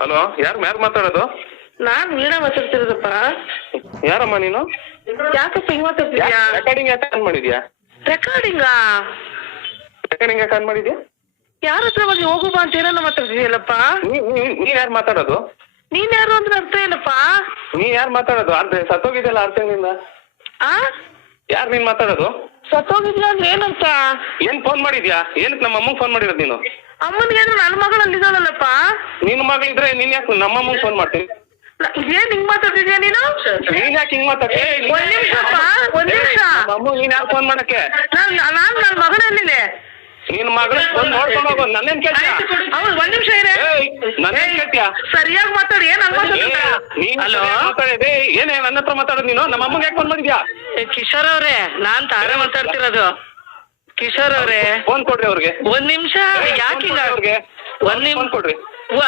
Hello, ಯಾರು ಮಾತಾಡೋದು? ನಾನ್ ವೀಣಾ ಮಾತಾಡ್ತಿರೋದಪ್ಪ. ಯಾರಮ್ಮ ನೀನು? ಯಾಕಪ್ಪ ಹಿಂಗ್ ಮಾತಾಡ್ತಿದ್ಯಾ? ರೆಕಾರ್ಡಿಂಗ್ ಯಾಕೆ ಆನ್ ಮಾಡಿದ್ಯಾ? ರೆಕಾರ್ಡಿಂಗಾ? ರೆಕಾರ್ಡಿಂಗ್ ಯಾಕೆ ಆನ್ ಮಾಡಿದ್ಯಾ? ಯಾರ ಹತ್ರ ಬಂದು ಹೋಗು ಬಾ ಅಂತ ಏನೋ ಮಾತಾಡ್ತಿದ್ಯಲ್ಲಪ್ಪ. ನೀನ್ ಯಾರು ಮಾತಾಡೋದು? ನೀನ್ ಯಾರು ಅಂದ್ರೆ ಅರ್ಥ ಏನಪ್ಪ? ನೀ ಯಾರು ಮಾತಾಡೋದು? ಅರ್ಧ ಸತ್ತೋಗಿದೆಯಲ್ಲ ಅರ್ಥ ನಿಂದ. ಆ ಯಾರು ನೀನ್ ಮಾತಾಡೋದು? ಸತ್ತೋಗಿದ್ಯ ಅಂದ್ರೆ ಏನಂತ? ಏನ್ ಫೋನ್ ಮಾಡಿದ್ಯಾ? ಏನಕ್ಕೆ ನಮ್ಮ ಅಮ್ಮಂಗ್ ಫೋನ್ ಮಾಡಿರೋದು ನೀನು? ಅಮ್ಮನಿಗೆ ಅಂದ್ರೆ ನನ್ನ ಮಗಳಲ್ಲಿದ್ದಾಳಲ್ಲಪ್ಪ. ನಿನ್ ಮಗಳಿದ್ರೆ ನೀನ್ ಯಾಕೆ ನಮ್ಮ ಅಮ್ಮಂಗ್ ಫೋನ್ ಮಾಡ್ತೀನಿ? ಏನ್ ಹಿಂಗ್ ಮಾತಾಡ್ತಿದ್ಯಾ ನೀನು? ನೀನ್ ಯಾಕೆ ಹಿಂಗ್ ಮಾತಾಡ್ತಿ? ಒಂದ್ ನಿಮಿಷಪ್ಪ, ಒಂದ್ ನಿಮಿಷ. ಅಮ್ಮ ನೀನ್ ಯಾಕೆ ಫೋನ್ ಮಾಡಕ್ಕೆ? ನಾನ್ ನನ್ನ ಮಗನಲ್ಲಿದೆ. ನಿನ್ ಮಗಳ ಫೋನ್ ನೋಡ್ಕೊಂಡು ಹೋಗೋ. ನನ್ನೇನ್ ಕೇಳ್ತೀಯ? ಹೌದು, ಒಂದ್ ನಿಮಿಷ ಇದೆ. ನನ್ನೇನ್ ಕೇಳ್ತೀಯ? ಸರಿಯಾಗಿ ಮಾತಾಡಿ. ಏನ್ ಮಾತಾಡಿದೆ? ಏನೇ ನನ್ನ ಹತ್ರ ಮಾತಾಡೋದು ನೀನು? ನಮ್ಮ ಅಮ್ಮಂಗೆ ಯಾಕೆ ಫೋನ್ ಮಾಡಿದ್ಯಾ? ಕಿಶೋರ್ ಅವ್ರೆ, ನಾನ್ ತಾರ ಮಾತಾಡ್ತಿರೋದು. ಕಿಶೋರ್ ಅವ್ರೆ, ಫೋನ್ ಕೊಡ್ರಿ ಅವ್ರಿಗೆ. ಒಂದ್ ನಿಮಿಷ. ಯಾಕೆ ಅವ್ರಿಗೆ ಒಂದ್ ನಿಮಿಷ ಕೊಡ್ರಿ.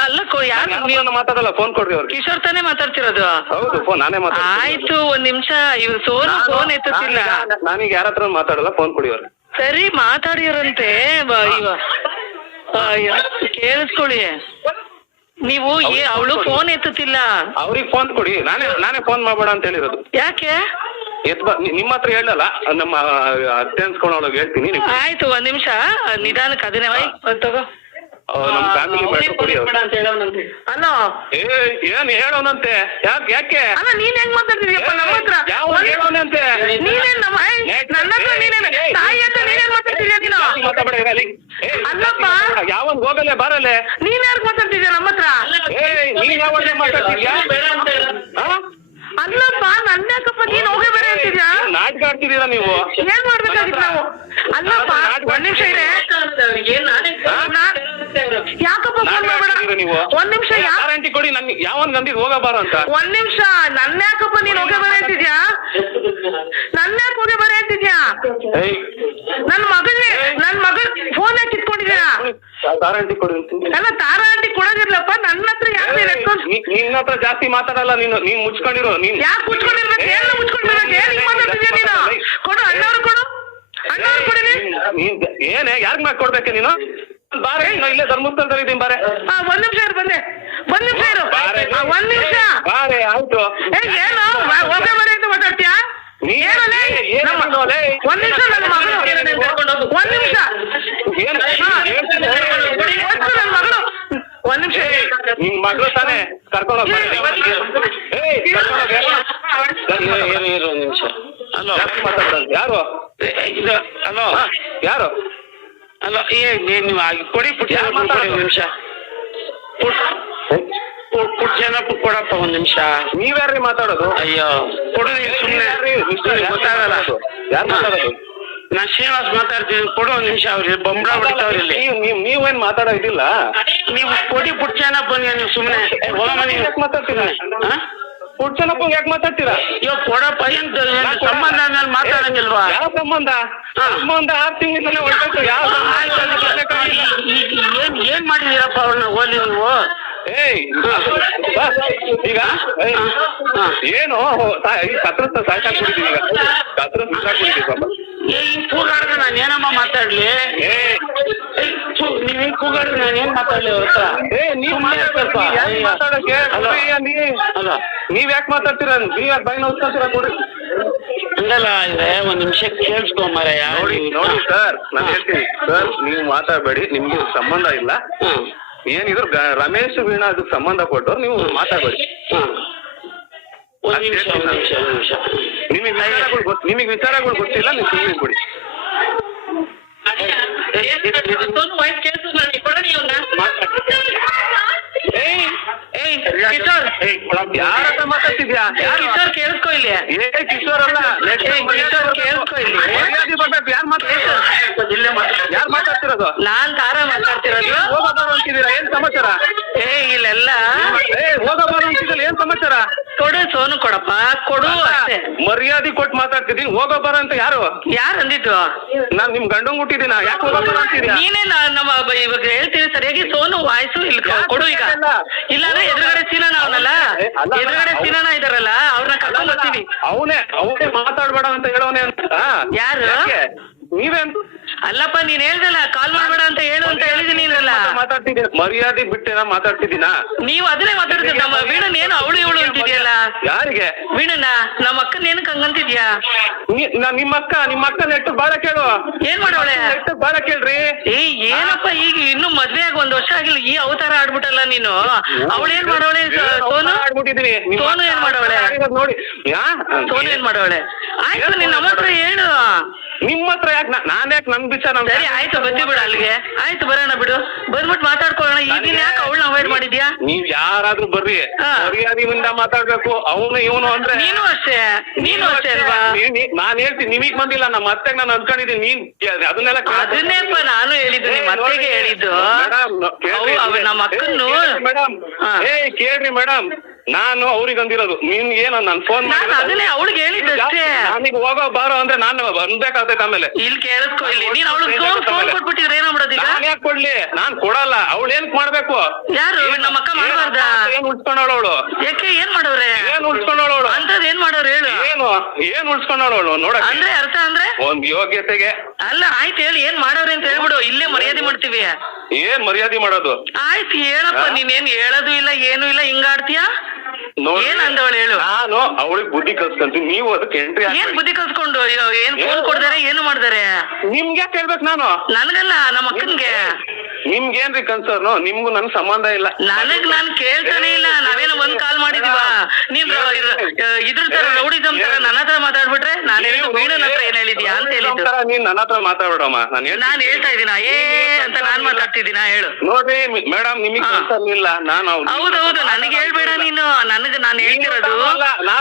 ಅಲ್ಲ, ಯಾರು ನೀವು ಮಾತಾಡಲ್ಲ, ಫೋನ್ ಕೊಡ್ರಿ ಅವ್ರಿಗೆ. ಕಿಶೋರ್ ತಾನೇ ಮಾತಾಡ್ತಿರೋದು? ಹೌದು, ಫೋನ್ ನಾನೇ ಮಾತಾಡ್ತೀನಿ. ಆಯ್ತು, ಒಂದ್ ನಿಮಿಷ. ಇವ್ರು ಫೋನ್ ಎತ್ತುತ್ತಿಲ್ಲ. ನಾನೀಗ ಯಾರ ಹತ್ರ ಮಾತಾಡಲ್ಲ, ಫೋನ್ ಕೊಡಿ ಅವ್ರಿಗೆ. ಸರಿ, ಮಾತಾಡಿರಂತೆ. ಕೇಳಿಸ್ಕೊಳ್ಳಿ ನೀವು. ಅವಳು ಫೋನ್ ಎತ್ತುತ್ತಿಲ್ಲ. ಅವ್ರಿಗೆ ಫೋನ್ ಕೊಡಿ. ನಾನೇ ಫೋನ್ ಮಾಡ್ಬೇಡ ಅಂತ ಹೇಳಿರೋದು. ಯಾಕೆ? ನಿಮ್ಮ ಹತ್ರ ಹೇಳಲ್ಲ, ನಮ್ಮ ಅತ್ತೆ ಅನ್ಸ್ಕೊಂಡವಳಿಗೆ ಹೇಳ್ತೀನಿ. ಆಯ್ತು, ಒಂದ್ ನಿಮಿಷ ನಿಧಾನಕ್ಕೆ. ಅದನ್ನೇ ತಗೋ. ನಮ್ ಫ್ಯಾಮಿಲಿ ಮ್ಯಾಟ್ರ್ ಕೊಡಿ ಅವ್ರು. ಅಲೋ, ಏನ್ ಹೇಳೋನಂತೆ? ಯಾಕೆ? ಅಲ್ಲ, ನೀನ್ ಹೆಂಗ್ ಮಾತಾಡ್ತಿದ್ಯಪ್ಪ ನಮ್ಮ ಹತ್ರ? ಯಾವ ಹೇಳೋನಂತೆ? ನೀನೇನ್ ನನ್ನ ಹತ್ರ ನೀನೇನ್ ತಾಯಿ ಹತ್ರ ನೀನೇನ್ ಮಾತಾಡ್ತಿದ್ಯಾ ನೀನು? ಅಲ್ಲಪ್ಪ, ಯಾವನ್ ಹೋಗಲ್ಲೇ ಬಾರಲ್ಲೇ. ನೀನ್ ಯಾರು ಮಾತಾಡ್ತಿದ್ಯಾ ನಮ್ಮ ಹತ್ರ? ನೀನ್ ಯಾವಾಗ ಮಾತಾಡ್ತಿದ್ಯಾ? ಅಲ್ಲಪ್ಪ, ನನ್ನ ಯಾಕಪ್ಪ ನೀನ್ ಹೋಗೇ ಬೇರೆ ಅಂತಿದ್ಯಾ? ನಾಟಕ ಆಡ್ತಿದ್ದೀರಾ ನೀವು? ಏನ್ ಮಾಡ್ಬೇಕಾಗಿತ್ತು ನಾವು? ಅಲ್ಲಪ್ಪ, ಒಂದ್ ನಿಮಿಷ ಇದೆ. ಯಾಕಪ್ಪ ಫೋನ್ ಮಾಡ್ಬೇಡ? ನೀವು ಒಂದ್ ನಿಮಿಷ. ಗ್ಯಾರಂಟಿ ಕೊಡಿ. ನನ್ ಯಾವನ್ ಗಂದಿದ್ ಹೋಗಬಾರ ಅಂತ. ಒಂದ್ ನಿಮಿಷ. ನನ್ನ ಯಾಕಪ್ಪ ನೀನ್ ಹೋಗೇ ಬೇರೆ ಅಂತಿದ್ಯಾ? ನನ್ನ ಯಾಕೆ ಹೋಗೇ ಬೇರೆ ಅಂತಿದ್ಯಾ? ನನ್ ಮಗಳ ಫೋನ್ ಯಾಕೆ ಕಿತ್ಕೊಂಡಿದ್ಯಾ? ಗ್ಯಾರಂಟಿ ಕೊಡಿ. ಅಲ್ಲ, ತಾರ ಆಂಟಿ ಕೊಡೋದಿರ್ಲಪ್ಪ. ನನ್ನ ಹತ್ರ ಯಾಕೆ ನಿನ್ನ ಹತ್ರ ಜಾಸ್ತಿ ಮಾತಾಡಲ್ಲ ನೀನ್ ಮುಚ್ಕೊಂಡಿರೋ. ನೀನ್ ಯಾಕೆ ಮುಚ್ಕೊಂಡಿರ್ಬೇಕು? ಏನ್ ಮುಚ್ಕೊಂಡಿರ್ಬೇಕು? ಏನ್ ಹಿಂಗ್ ಮಾತಾಡ್ತಿದ್ಯಾ ನೀನು? ಕೊಡು, ಅಣ್ಣವ್ರು ಕೊಡು. ಅಣ್ಣವ್ರು ಕೊಡಿರಿ. ಏನೇ ಯಾರ್ಗ್ ಮಾಡ್ಕೊಡ್ಬೇಕೆ ನೀನು? ಬಾರೆ, ಇಲ್ಲೇ ಧರ್ಮಸ್ಥಳದಲ್ಲಿ ಇದೀನಿ, ಬಾರೆ. ಒಂದ್ ನಿಮಿಷ ಇರು, ಬಂದೆ. ಒಂದ್ ನಿಮಿಷ ಇರು. ಒಂದ್ ನಿಮಿಷ ಬಾರೆ. ಆಯ್ತು. ಏನು ಹೋಗೇ ಬರೀ ಅಂತ ಮಾತಾಡ್ತೀಯಾ? ಒಂದ್ ನಿಮಿಷ. ನನ್ನ ಮಗಳು ಒಂದ್ ನಿಮಿಷ. ನನ್ನ ಮಗಳು ಒಂದ್ ನಿಮಿಷ. ನಿನ್ ಮಗಳು ತಾನೇ? ಕರ್ಕೊಂಡು ನಿಮಿಷ. ಹಲೋ, ಯಾರು? ಹಲೋ, ಯಾರು? ಅಲ್ಲ, ನೀವು ಕೊಡಿ ನಿಮಿಷ. ಕೊಡಪ್ಪ ಒಂದ್ ನಿಮಿಷ. ನೀವ್ಯಾರ್ರಿ ಮಾತಾಡೋದು? ಅಯ್ಯೋ, ಕೊಡು. ಸುಮ್ಮನೆ ಗೊತ್ತಾಗಲ್ಲ. ಯಾರು ಮಾತಾಡೋದು? ನಾನ್ ಶ್ರೀನಿವಾಸ್ ಮಾತಾಡ್ತೀನಿ. ಕೊಡು ಒಂದ್ ನಿಮಿಷ. ಅವ್ರಿಗೆ ಬೊಂಬಳ ಹೊಡಿತಾವ್ರಿ ಇಲ್ಲಿ. ನೀವೇನ್ ಮಾತಾಡೋದಿಲ್ಲ. ನೀವು ಕೊಡಿ ಪುಟ್ಚನಪ್ಪ. ನೀವು ಸುಮ್ಮನೆ ಯಾಕೆ ಮಾತಾಡ್ತೀರಾ? ಪುಟ್ಚನಪ್ಪ ಯಾಕೆ ಮಾತಾಡ್ತೀರಾ? ಇವಾಗ ಕೊಡಪ್ಪ. ಏನ್ ಸಂಬಂಧ ಮೇಲೆ ಮಾತಾಡಂಗಿಲ್ವಾ? ಯಾವ ಸಂಬಂಧ? ಸಂಬಂಧ 6 ತಿಂಗಳಿಂದಲೇ ಹೊರಟು. ಯಾವ ಏನ್ ಮಾಡಿದೀರಪ್ಪ ಅವ್ರನ್ನ ಓದಿ ನೀವು? ಈಗ ಏನು ಕತ್ರ ಸಾಕಾಗ್ಬಿಟ್ಟಿದೀವಿ. ಈಗ ಕತ್ರ ಸಾಕಾಗ್ಬಿಟ್ಟಿದೀವಿ ಪಾಪ. ಹಿಂಗ್ ಕೂಗಾಡಿದ್ರೆ ನಾನು ಏನಮ್ಮ ಮಾತಾಡ್ಲಿ? ನೀವ್ ಹಿಂಗ್ ಕೂಗಾಡಿದ್ರೆ ನಾನು ಏನ್ ಮಾತಾಡ್ಲಿ ಅವ್ರ ಹತ್ರ? ನೀವ್ ಯಾಕೆ ಮಾತಾಡ್ತೀರ? ನೀವ್ ಯಾಕೆ ಬೈ ನೋಡ್ಕೊತೀರಾ? ಕೊಡಿ. ಹಂಗಲ್ಲ ಇದೆ. ಒಂದ್ ನಿಮಿಷ ಕೇಳಿಸ್ಕೊಂಬಾರಯ್ಯ. ನೋಡಿ ಸರ್, ನಾನು ಹೇಳ್ತೀನಿ ಸರ್, ನೀವು ಮಾತಾಡ್ಬೇಡಿ. ನಿಮ್ಗೆ ಸಂಬಂಧ ಇಲ್ಲ. ಏನಿದ್ರು ರಮೇಶ್ ವೀಣಾ ಅದಕ್ಕೆ ಸಂಬಂಧ ಕೊಟ್ಟವ್ರು. ನೀವು ಮಾತಾಡ್ಬೇಡಿ. ನಿಮಗೆ ವಿಚಾರಗಳು ಗೊತ್ತಿಲ್ಲ. ನೀವು ಸುಮ್ಮನೆ ಬಿಡಿ. ಯಾರ ಹತ್ರ ಮಾತಾಡ್ತಿದ್ಯಾ? ಕಿಶೋರ್ ಕೇಳಿಸ್ಕೊ ಇಲ್ಲಿ. ಕಿಶೋರ್ ಅಲ್ಲ, ಕಿಶೋರ್ ಕೇಳಿಸ್ಕೊ ಇಲ್ಲಿ. ಯಾರು ಮಾತಾಡ್ತಿರೋದು? ನಾನ್ ತಾರ ಮಾತಾಡ್ತಿರೋದು. ಹೋಗಬಾರ ಅಂತಿದ್ದೀರಾ? ಏನ್ ಸಮಾಚಾರ? ಇಲ್ಲೆಲ್ಲ ಹೋಗಬಾರ ಅಂತಿದ್ದಿಲ್ಲ. ಏನ್ ಸಮಾಚಾರ? ಕೊಡು, ಸೋನು ಕೊಡಪ್ಪ, ಕೊಡು. ಮರ್ಯಾದೆ ಕೊಟ್ಟು ಮಾತಾಡ್ತಿದ್ದೀನಿ. ಹೋಗಬಾರ ಅಂತ ಯಾರು ಅಂದಿದ್ದು? ನಾನ್ ನಿಮ್ ಗಂಡಂಗ್ ಹುಟ್ಟಿದ್ದೀನ. ಯಾಕೆ ಹೋಗಬಾರ ಅಂತಿದ್ಯಾ? ನೀನೇ ನಮ್ಮ ಇವಾಗ ಹೇಳ್ತೀನಿ ಸರಿಯಾಗಿ. ಸೋನು ವಾಯ್ಸು ಇಲ್ಲಿ ಕೊಡು ಈಗ. ಇಲ್ಲಾಂದ್ರೆ ಎದುರುಗಡೆ ಸೀನಣ್ಣ ಅವನಲ್ಲ, ಎದುರುಗಡೆ ಸೀನಣ್ಣ ಇದಾರಲ್ಲ, ಅವ್ರನ್ನ ಕರ್ಕೊಂಡ್ ಬರ್ತೀನಿ. ಅವನೇ ಮಾತಾಡ್ಬೇಡ ಅಂತ ಹೇಳೋನೆ ಅಂತ. ಯಾರು? ನೀವೇ ಅಂತ ಅಲ್ಲಪ್ಪ ನೀನ್ ಹೇಳ್ದಲ್ಲ ಕಾಲ್ ಮಾಡ್ಬೇಡ ಅಂತ ಹೇಳು ಅಂತ ಹೇಳಿದೀನಿ ಅಲ್ಲ. ಮಾತಾಡ್ತಿದ್ದೀನಿ, ಮರ್ಯಾದೆ ಬಿಟ್ಟೇನ ಮಾತಾಡ್ತಿದ್ದೀನಾ? ನೀವು ಅದನ್ನೇ ಮಾತಾಡ್ತೀರ. ನಮ್ಮ ವೀಣನ್ ಏನು ಅವಳು ಇವಳು ಅಂತಿದ್ಯಲ್ಲ. ಯಾರಿಗೆ? ವೀಣನ ನಮ್ಮ ಅಕ್ಕನ ಏನಕ್ಕೆ ಹಂಗಂತಿದ್ಯಾ? ನಿಮ್ಮ ಅಕ್ಕ ನೆಟ್ಟು ಬಾಳ ಕೇಳು. ಏನ್ ಮಾಡವಳೆ? ನೆಟ್ಟು ಬಾಳ ಕೇಳ್ರಿ. ಏನಪ್ಪ ಈಗ ಇನ್ನು ಮದ್ವೆ ಆಗಿ 1 ವರ್ಷ ಆಗಿಲ್ಲ, ಈ ಅವತಾರ ಆಡ್ಬಿಟ್ಟಲ್ಲ ನೀನು. ಅವಳು ಏನ್ ಮಾಡವಳೆ? ಸೋನು ಆಡ್ಬಿಟ್ಟಿದೀನಿ. ಸೋನು ಏನ್ ಮಾಡವಳೆ? ನೋಡಿ ಸೋನು ಏನ್ ಮಾಡವಳೆ? ಆಯ್ತು ನೀನ್ ನಮ್ಮ ಹತ್ರ ಹೇಳು. ನಿಮ್ಮ ಹತ್ರ ಯಾಕೆ? ನಾನ್ ಯಾಕೆ ನನ್ ಬಿಚ್ಚ? ಸರಿ ಆಯ್ತು ಬತ್ತಿ ಬಿಡು ಅಲ್ಲಿಗೆ. ಆಯ್ತು ಬರೋಣ ಬಿಡು, ಬಂದ್ಬಿಟ್ಟು ಮಾತಾಡ್ಕೊಳ್ಳೋಣ. ಈಗಿನ ಯಾಕೆ ಅವಳನ್ನ ಅವಾಯ್ಡ್ ಮಾಡಿದ್ಯಾ? ನೀವ್ ಯಾರಾದ್ರೂ ಬರ್ರಿ, ಮರ್ಯಾದೆಯಿಂದ ಮಾತಾಡ್ಬೇಕು. ಅವನು ಇವನು ಅಂದ್ರೆ ನೀನು ಅಷ್ಟೇ ಅಲ್ವಾ? ನಾನ್ ಹೇಳ್ತೀನಿ, ನಿಮಗ್ ಬಂದಿಲ್ಲ, ನಮ್ಮ ಅತ್ತೆಗೆ ನಾನು ಅನ್ಕೊಂಡಿದ್ದೀನಿ. ನೀನ್ ಅದನ್ನೆಲ್ಲ ಅದನ್ನೇಪ್ಪ ನಾನು ಹೇಳಿದ್ದು, ನಿಮ್ಮ ಅತ್ತೆಗೆ ಹೇಳಿದ್ದು. ನಮ್ಮ ಅಕ್ಕನ್ನು ಮೇಡಮ್ ಕೇಳ್ರಿ ಮೇಡಮ್, ನಾನು ಅವ್ರಿಗೆ ಅಂದಿರೋದು. ನಿನ್ ಏನು ನನ್ ಫೋನ್ ಮಾಡಿ ಅದನ್ನೇ ಅವಳಿಗೆ ಹೇಳಿದ್ದು ಅಷ್ಟೇ. ನಾನೀಗ ಹೋಗೋ ಬಾರೋ ಅಂದ್ರೆ ನಾನು ಅನ್ಬೇಕಾಗ್ತೈತೆ. ಆಮೇಲೆ ಇಲ್ಲಿ ಕೇಳಿಸ್ಕೊ, ಇಲ್ಲಿ ನೀನ್ ಅವಳಿಗೆ ಫೋನ್ ಕೊಟ್ಬಿಟ್ಟಿದ್ರೆ ಏನಾಗ್ಬಿಡೋದು ಈಗ? ನಾನ್ ಯಾಕೆ ಕೊಡ್ಲಿ? ನಾನ್ ಕೊಡಲ್ಲ. ಅವಳು ಏನ್ ಮಾಡ್ಬೇಕು? ಯಾರು? ನಮ್ಮ ಅಕ್ಕ ಮಾಡಬಾರ್ದ? ಏನ್ ಉಳ್ಸ್ಕೊಂಡವಳು? ಯಾಕೆ ಏನ್ ಮಾಡವ್ರೆ? ಏನ್ ಉಳ್ಸ್ಕೊಂಡವಳು? ಅಂತದ್ ಏನ್ ಮಾಡೋರು ಹೇಳು? ಏನ್ ಉಳ್ಸ್ಕೊಂಡವಳು ನೋಡ ಅಂದ್ರೆ ಅರ್ಥ ಅಂದ್ರೆ ಒಂದ್ ಯೋಗ್ಯತೆಗೆ. ಅಲ್ಲ ಆಯ್ತು ಹೇಳಿ, ಏನ್ ಮಾಡವ್ರೆ ಅಂತ ಹೇಳ್ಬಿಡು, ಇಲ್ಲೇ ಮರ್ಯಾದೆ ಮಾಡ್ತೀವಿ. ಏನ್ ಮರ್ಯಾದೆ ಮಾಡೋದು? ಆಯ್ತು ಹೇಳಪ್ಪ. ನೀನೇನ್ ಹೇಳೋದು ಇಲ್ಲ ಏನು ಇಲ್ಲ, ಹಿಂಗಾಡ್ತೀಯಾ? ಏನ್ ಅಂದವಳು ಹೇಳು. ನಾನು ಅವಳಿಗೆ ಬುದ್ಧಿ ಕಲ್ಸ್ಕೊಂತೀನಿ, ನೀವು ಅದಕ್ಕೆ ಎಂಟ್ರಿ. ಏನ್ ಬುದ್ಧಿ ಕಲ್ಸ್ಕೊಂಡು? ಏನ್ ಫೋನ್ ಕೊಡ್ದಾರೆ ಏನು ಮಾಡ್ದಾರೆ? ನಿಮ್ಗೆ ಯಾಕೆ ಹೇಳ್ಬೇಕು ನಾನು? ನನ್ಗಲ್ಲ, ನಮ್ಮ ಅಕ್ಕನ್ಗೆ. ನಿಮ್ಗೇನ್ರಿ ಕನ್ಸರ್ನು? ನಿಮ್ಗೂ ನನ್ ಸಂಬಂಧ ಇಲ್ಲ. ನಾನ್ ಕೇಳ್ತಾನೆ ಇಲ್ಲ. ನಾವೇನೋ ಒಂದ್ ಕಾಲ್ ಮಾಡಿದೀವ? ನೀನ್ ಇದ್ರ ತರ ರೌಡಿಸಂ ತರ ನನ್ನ ಹತ್ರ ಮಾತಾಡ್ಬಿಟ್ರೆ ನಾನು ಹೇಳಿದ್ದು ವೀಣನ್ ಹತ್ರ ಏನ್ ಹೇಳಿದ್ಯಾ ಅಂತ ಹೇಳಿದ್ದು. ನೀನ್ ನನ್ನ ಹತ್ರ ಮಾತಾಡ್ಬಿಡಮ್ಮ. ನಾನ್ ಹೇಳ್ತಾ ಇದೀನ ಅಂತ ನಾನ್ ಮಾತಾಡ್ತಿದ್ದೀನ ಹೇಳು. ನೋಡ್ರಿ ಮೇಡಮ್, ನಿಮಗ್ ಕನ್ಸರ್ನ್ ಇಲ್ಲ. ನಾನು ಹೌದೌದು, ನನಗೆ ಹೇಳ್ಬೇಡ ನೀನು. ನಾನು ಹೇಳ್ತಿರೋದು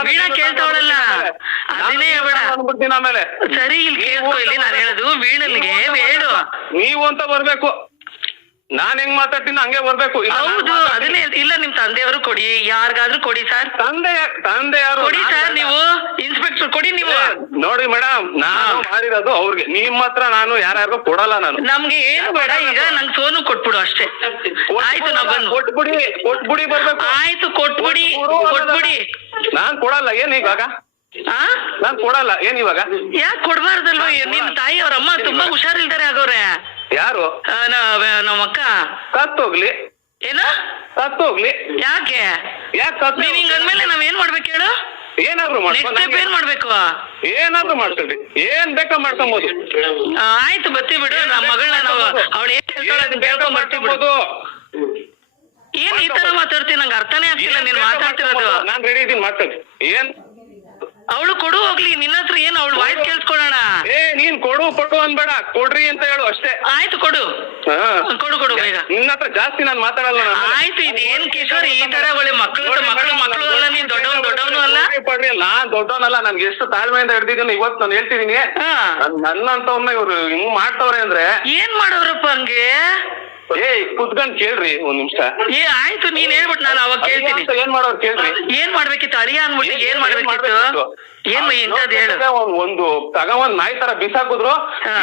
ವೀಣಾ ಕೇಳ್ತಾವಳಲ್ಲ, ಅದನ್ನೇ ಹೇಳ್ಬೇಡ. ಆಮೇಲೆ ಸರಿ ಇಲ್ಲಿ ಕೇಳ್ಕೊ, ಇಲ್ಲಿ ನಾನು ಹೇಳೋದು ವೀಣನ್ಗೆ ಹೇಳು. ನೀವು ಅಂತ ಬರ್ಬೇಕು. ನಾನ್ ಹೆಂಗ್ ಮಾತಾಡ್ತೀನಿ ಹಂಗೆ ಬರ್ಬೇಕು. ಹೌದು ಅದನ್ನೇ. ಇಲ್ಲ ನಿಮ್ ತಂದೆಯವರು ಕೊಡಿ, ಯಾರಿಗಾದ್ರೂ ಕೊಡಿ ಸರ್. ತಂದೆ ಯಾರು? ಕೊಡಿ ಸರ್, ನೀವು ಇನ್ಸ್ಪೆಕ್ಟರ್ ಕೊಡಿ ನೀವು. ನೋಡಿ ಮೇಡಮ್, ನಾನು ಮಾಡಿರೋದು ಅವ್ರಿಗೆ. ನಿಮ್ಮ ಹತ್ರ ನಾನು ಯಾರ್ಯಾರಿಗೂ ಕೊಡಲ್ಲ. ನಾನು ನಮ್ಗೆ ಏನು ಬೇಡ, ಈಗ ನಂಗೆ ಸೋನು ಕೊಟ್ಬಿಡು ಅಷ್ಟೇ. ಆಯ್ತು ನಾ ಬಂದು ಕೊಟ್ಬಿಡಿ ಬರ್ಬೇಕು. ಆಯ್ತು ಕೊಟ್ಬಿಡಿ. ನಾನ್ ಕೊಡಲ್ಲ. ಏನ್ ಇವಾಗ? ನಾನ್ ಕೊಡಲ್ಲ. ಏನ್ ಇವಾಗ? ಯಾಕೆ ಕೊಡ್ಬಾರ್ದಲ್ವ? ನಿಮ್ ತಾಯಿ ಅವ್ರ ಅಮ್ಮ ತುಂಬಾ ಹುಷಾರಿಲ್ದಾರೆ ಆಗೋರೆ. ಯಾರು? ನಮ್ಮ ಅಕ್ಕ. ಸತ್ತೋಗ್ಲಿ. ಏನ ಸತ್ತೋಗ್ಲಿ? ಯಾಕೆ ನೀವ್ ಹಿಂಗ ಅಂದ್ಮೇಲೆ ನಾವ್ ಏನ್ ಮಾಡ್ಬೇಕು ಹೇಳು? ಏನಾದ್ರು ಏನ್ ಮಾಡ್ಬೇಕು? ಏನಾದ್ರು ಮಾಡ್ಕೊಳ್ರಿ, ಏನ್ ಬೇಕಾ ಮಾಡ್ಕೊಬೋದು. ಆಯ್ತು ಬತ್ತಿ ಬಿಡು. ನಮ್ಮ ಮಗಳನ್ನ ನಾವು ಅವಳು ಏನ್ ಹೇಳ್ತಾಳೆ ಅದನ್ನ ಕೇಳ್ಕೊಂಡ್ ಬರ್ತೀವಿ. ಏನ್ ಈ ತರ ಮಾತಾಡ್ತೀನಿ? ನಂಗೆ ಅರ್ಥನೇ ಆಗ್ತಿಲ್ಲ ನೀನ್ ಮಾತಾಡ್ತಿರೋದು. ನಾನ್ ರೆಡಿ ಇದೀನಿ, ಮಾತಾಡಿ. ಏನ್ ಅವಳು ಕೊಡು ಹೋಗ್ಲಿ, ನಿನ್ನ ಹತ್ರ ಏನ್ ಅವಳು ವಾಯ್ಸ್ ಕೇಳಿಸ್ಕೊಳ್ಳೋಣ. ನೀನ್ ಕೊಡು ಅನ್ಬೇಡ, ಕೊಡ್ರಿ ಅಂತ ಹೇಳು ಅಷ್ಟೇ. ಆಯ್ತು ಕೊಡು ಬೇಗ. ನಿನ್ನ ಹತ್ರ ಜಾಸ್ತಿ ನಾನ್ ಮಾತಾಡಲ್ಲ. ಆಯ್ತು, ಇದೇನ್ ಕಿಶೋರ್ ಈ ತರ ಒಳ್ಳೆ ಮಕ್ಳು ಅಲ್ಲ, ನೀನ್ ದೊಡ್ಡವನು ಅಲ್ಲ. ಪಡ್ರಿ, ನಾನ್ ದೊಡ್ಡವನಲ್ಲ. ನನ್ಗೆ ಎಷ್ಟು ತಾಳ್ಮೆಯಿಂದ ಹಿಡ್ದಿದ್ದೀನಿ ಇವತ್ತು ನಾನು ಹೇಳ್ತಿದೀನಿ. ನನ್ನಂತ ಒಮ್ಮೆ ಇವ್ರು ಹಿಂಗ್ ಮಾಡ್ತವ್ರೆ ಅಂದ್ರೆ ಏನ್ ಮಾಡೋರಪ್ಪ ಹಂಗೆ? ಕುತ್ಕೊಂಡ್ ಕೇಳ್ರಿ ಒಂದ್ ನಿಮಿಷ. ಆಯ್ತು ನೀನ್ ಹೇಳ್ಬಿಟ್ಟು ನಾನು ಅವಾಗ ಕೇಳ್ತೀನಿ. ಏನ್ ಮಾಡೋರು ಕೇಳ್ರಿ. ಏನ್ ಮಾಡ್ಬೇಕಿತ್ತು ಅಳಿಯ ಅನ್ಬಿಟ್ಟು? ಏನ್ ಮಾಡ್ಬೇಕಿತ್ತು? ಏನ್ ಇಂಥದ್ದು ಹೇಳು. ಒಂದು ತಗೊಂಡ್ ನಾಯಿ ತರ ಬಿಸಾಕಿದ್ರು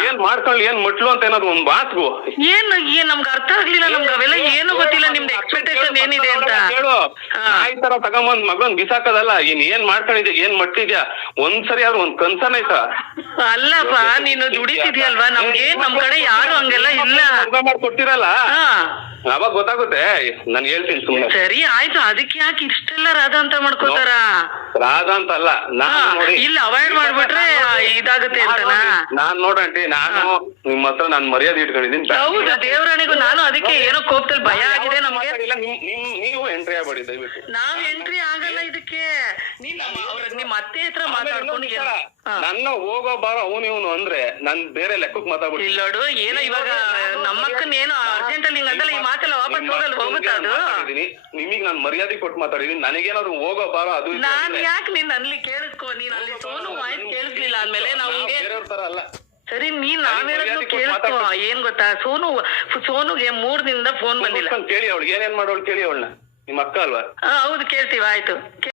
ಏನ್ ಮಾಡ್ಕೊಳ್ಳಿ, ಏನ್ ಮಟ್ಲು ಅಂತ ಏನಾದ್ರು ಒಂದ್ ಮಾತ್ಗು. ಏನ್ ನಮ್ಗೆ ಅರ್ಥ ಆಗ್ಲಿಲ್ಲ. ನಮ್ಗೆ ಅವೆಲ್ಲ ಏನು ಗೊತ್ತಿಲ್ಲ. ನಿಮ್ದು ಎಕ್ಸ್ಪೆಕ್ಟೇಷನ್ ಏನಿದೆ ಅಂತ ಹೇಳು. ನಾಯಿ ತರ ತಗೊಂಬಂದ್ ಮಗನ್ ಬಿಸಾಕದಲ್ಲ. ಏನ್ ಮಾಡ್ಕೊಂಡಿದ್ಯಾ, ಏನ್ ಮಟ್ಟಿದ್ಯಾ? ಒಂದ್ಸರಿ ಆದ್ರೂ ಒಂದ್ ಕನ್ಸನ್ ಆಯ್ತಾ? ಅಲ್ಲಪ್ಪ ನೀನು ದುಡಿತಿದ್ಯಲ್ವಾ, ನಮ್ಗೆ ನಮ್ ಕಡೆ ಯಾರು ಹಂಗೆಲ್ಲ ಇಲ್ಲ. ಮಾಡ್ಕೊಡ್ತಿರಲ್ಲ, ಅವಾಗ ಗೊತ್ತಾಗುತ್ತೆ. ನಾನು ಹೇಳ್ತೀನಿ ಸುಮ್ಮನೆ. ಸರಿ ಆಯ್ತು, ಅದಕ್ಕೆ ಯಾಕೆ ಇಷ್ಟೆಲ್ಲ ರಾಧ ಅಂತ ಮಾಡ್ಕೋತಾರ? ರಾಧ ಅಂತಲ್ಲ, ಇಲ್ಲ ಅವಾಯ್ಡ್ ಮಾಡ್ಬಿಟ್ರೆ ಇದಾಗುತ್ತೆ ಅಂತನಾ? ನಾನ್ ನೋಡ್ರಿ, ನಾನು ನಿಮ್ಮ ಹತ್ರ ನಾನ್ ಮರ್ಯಾದೆ ಇಟ್ಕೊಂಡಿದ್ದೀನಿ. ಹೌದು ದೇವರಾಣಿಗೂ ನಾನು ಅದಕ್ಕೆ ಏನೋ ಕೋಪದಲ್ಲಿ ಭಯ ಆಗಿದೆ ನಮ್ಗೆ. ನೀವು ಎಂಟ್ರಿ ಆಗ್ಬೇಡಿ ದಯವಿಟ್ಟು. ನಾವ್ ಎಂಟ್ರಿ ಆಗಲ್ಲ ಇದಕ್ಕೆ. ನಿಮ್ ಅತ್ತೆ ಹತ್ರ ಮಾತಾಡ್ಕೊಂಡು ನನ್ನ ಹೋಗೋ ಬಾರೋ ಅವನು ಇವನು ಅಂದ್ರೆ ನನ್ ಬೇರೆ ಲೆಕ್ಕಕ್ಕೆ ಮಾತಾಡ್ಬಿಟ್ಟು. ಇಲ್ಲ ನೋಡು, ಏನೋ ಇವಾಗ ನಮ್ಮಕ್ಕನ್ ಏನೋ ಅರ್ಜೆಂಟ್ ಅಲ್ಲಿ ಹಿಂಗಂದಲ್ಲ, ಈ ಮಾತೆಲ್ಲ ವಾಪಸ್ ಹೋಗುತ್ತಾ ಅದು? ನಿಮಗ್ ನಾನ್ ಮರ್ಯಾದೆ ಕೊಟ್ಟು ಮಾತಾಡಿದೀನಿ. ನನಗೇನಾದ್ರು ಹೋಗೋ ಬಾರೋ ಅದು ನಾನ್ ಯಾಕೆ ನೀನ್ ಅಲ್ಲಿ ಕೇಳಿಸ್ಕೊ. ನೀನ್ ಅಲ್ಲಿ ಸೋನು ವಾಯ್ಸ್ ಕೇಳಿಸ್ಲಿಲ್ಲ ಅಂದ್ಮೇಲೆ ನಾವು ಬೇರೆಯವ್ರ ತರ ಅಲ್ಲ. ಸರಿ ನೀನ್ ನಾವೇನಾದ್ರು ಕೇಳಿಸ್ಕೊ. ಏನ್ ಗೊತ್ತಾ, ಸೋನುಗೆ 3 ದಿನದಿಂದ ಫೋನ್ ಬಂದಿಲ್ಲ. ಕೇಳಿ ಅವಳು ಏನೇನ್ ಮಾಡೋಳು ಕೇಳಿ ಅವಳನ್ನ. ನಿಮ್ಮ ಅಕ್ಕ ಅಲ್ವಾ? ಹೌದು ಕೇಳ್ತೀವಿ. ಆಯ್ತು.